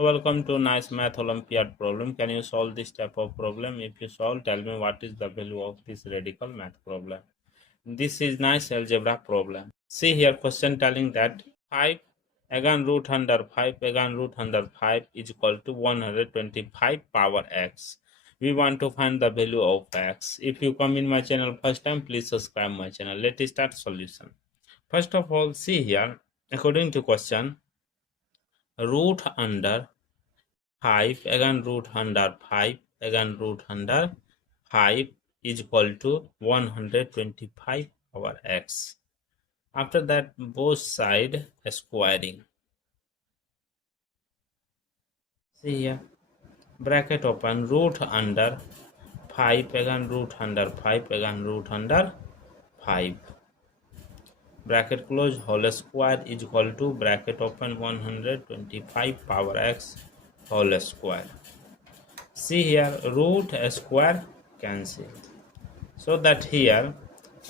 Welcome to nice Math Olympiad problem. Can you solve this type of problem? If you solve, tell me what is the value of this radical math problem. This is nice algebra problem. See here question telling that 5 again root under 5 again root under 5 is equal to 125 power x. We want to find the value of x. If you come in my channel first time, please subscribe my channel. Let us start solution. First of all, see here, according to question, root under 5 again root under 5 again root under 5 is equal to 125 over x. After that, both side squaring. See here, bracket open, root under 5 again root under 5 again root under 5, bracket close, whole square is equal to bracket open 125 power x whole square. See here, root square cancel, so that here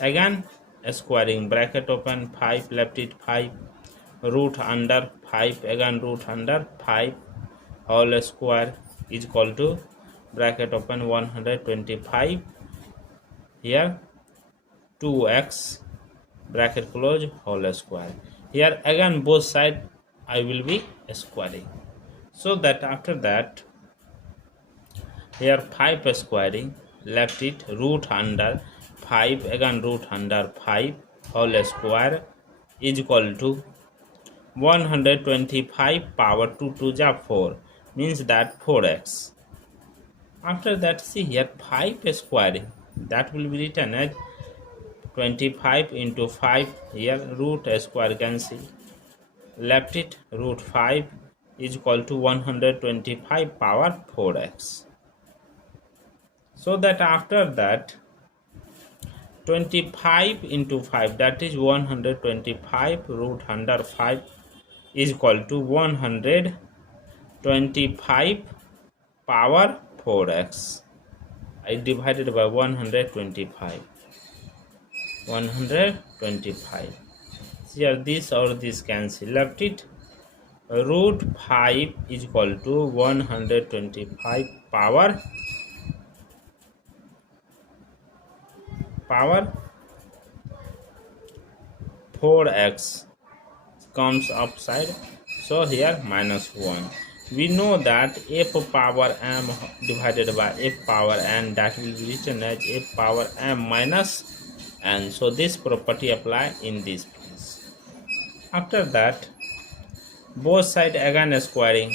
again squaring, bracket open 5 left it 5, root under 5 again root under 5 whole square is equal to bracket open 125, here 2x bracket close whole square. Here again both side I will be squaring, so that after that here 5 squaring, left it root under 5 again root under 5 whole square is equal to 125 power 2 to the 4, means that 4x. After that, see here 5 squaring, that will be written as 25 into 5, here root square cancel, left it root 5 is equal to 125 power 4x. So that after that 25 into 5, that is 125 root under 5 is equal to 125 power 4x. I divided by 125. Here this or this cancel, left it root 5 is equal to 125 power 4x comes upside, so here minus 1. We know that f power m divided by f power n, that will be written as f power m minus n. So this property apply in this place. After that, both side again squaring,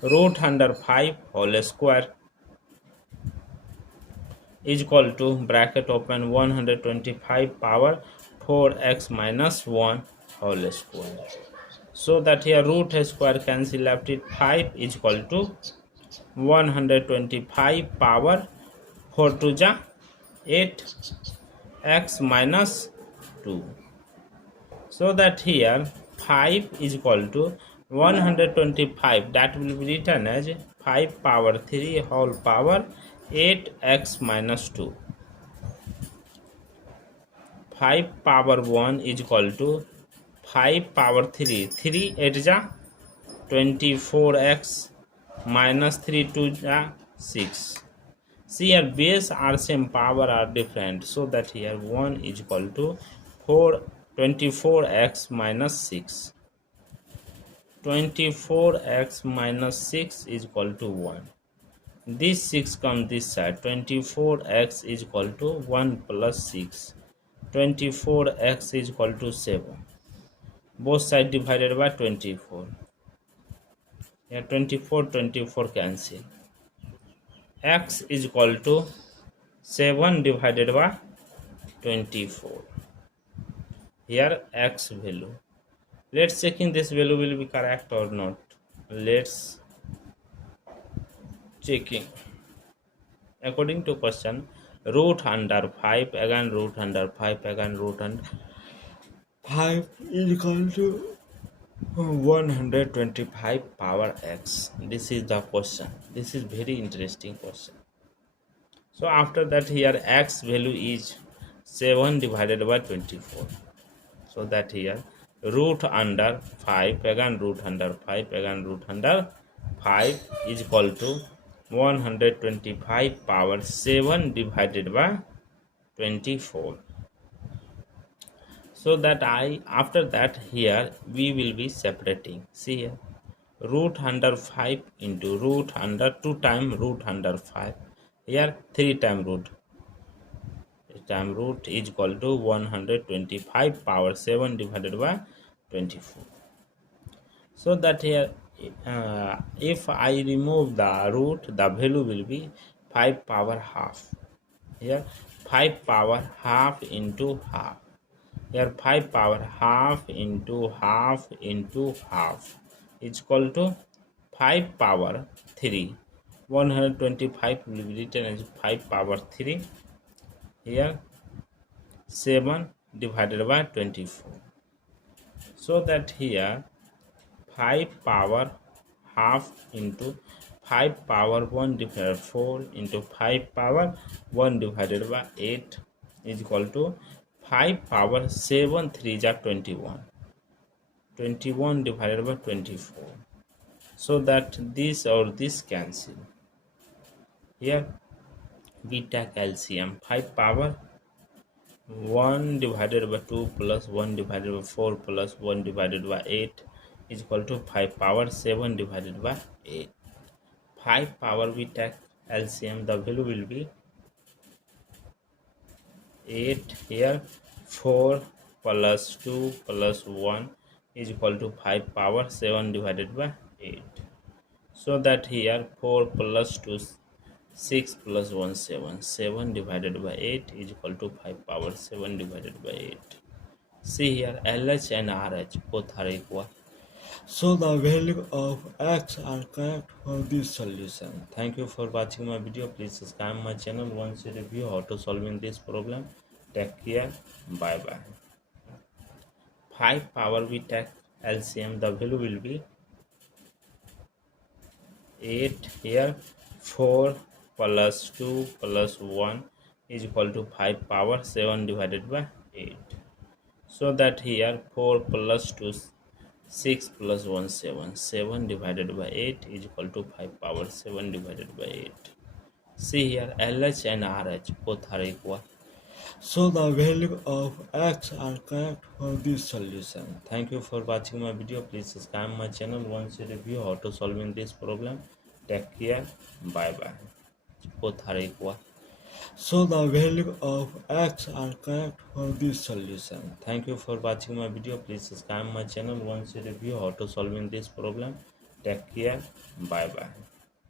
root under 5 whole square is equal to bracket open 125 power 4x minus 1 whole square. So that here root square cancel, left it 5 is equal to 125 power 4 to the 8 x minus 2. So that here 5 is equal to 125, that will be written as 5 power 3 whole power 8x minus 2. 5 power 1 is equal to 5 power 3, 3 8 ja 24x minus 3 2 ja 6. See here base are same, power are different, so that here 1 is equal to 24x minus 6. 24x minus 6 is equal to 1. This 6 comes this side, 24x is equal to 1 plus 6. 24x is equal to 7. Both sides divided by 24. Here 24 cancel. X is equal to 7 divided by 24. Here x value. Let's checking this value will be correct or not. Let's checking. According to question, root under 5 again root under 5 again root under 5 is equal to 125 power x. This is the question. This is very interesting question. So after that here x value is 7 divided by 24. So that here root under 5 again root under 5 again root under 5 is equal to 125 power 7 divided by 24. So that after that here we will be separating. See here, root under 5 into root under 2 times root under 5. Here 3 times root is equal to 125 power 7 divided by 24. So that here if I remove the root, the value will be 5 power half. Here 5 power half into half. Here 5 power half into half into half is equal to 5 power 3. 125 will be written as 5 power 3. Here 7 divided by 24. So that here 5 power half into 5 power 1 divided 4 into 5 power 1 divided by 8 is equal to 5 power 7 3 is 21. 21 divided by 24. So that this or this cancel. Here we take LCM. 5 power 1 divided by 2 plus 1 divided by 4 plus 1 divided by 8 is equal to 5 power 7 divided by 8. 5 power we take LCM, the value will be 8. Here 4 plus 2 plus 1 is equal to 5 power 7 divided by 8. So that here 4 plus 2 6 plus 1 7. 7 divided by 8 is equal to 5 power 7 divided by 8. See here LH and RH both are equal. So the value of x are correct for this solution. Thank you for watching my video. Please subscribe my channel once you review how to solving this problem. Take care. Bye bye. 5 power we take LCM, the value will be 8. Here 4 plus 2 plus 1 is equal to 5 power 7 divided by 8. So that here 4 plus 2 6 plus 1 7. 7 divided by 8 is equal to 5 power 7 divided by 8. See here LH and RH both are equal. So the value of x are correct for this solution. Thank you for watching my video. Please subscribe my channel once you review how to solving this problem. Take care. Bye bye. Both are equal. So the value of x are correct for this solution. Thank you for watching my video. Please subscribe my channel once you review how to solving this problem. Take care. Bye bye.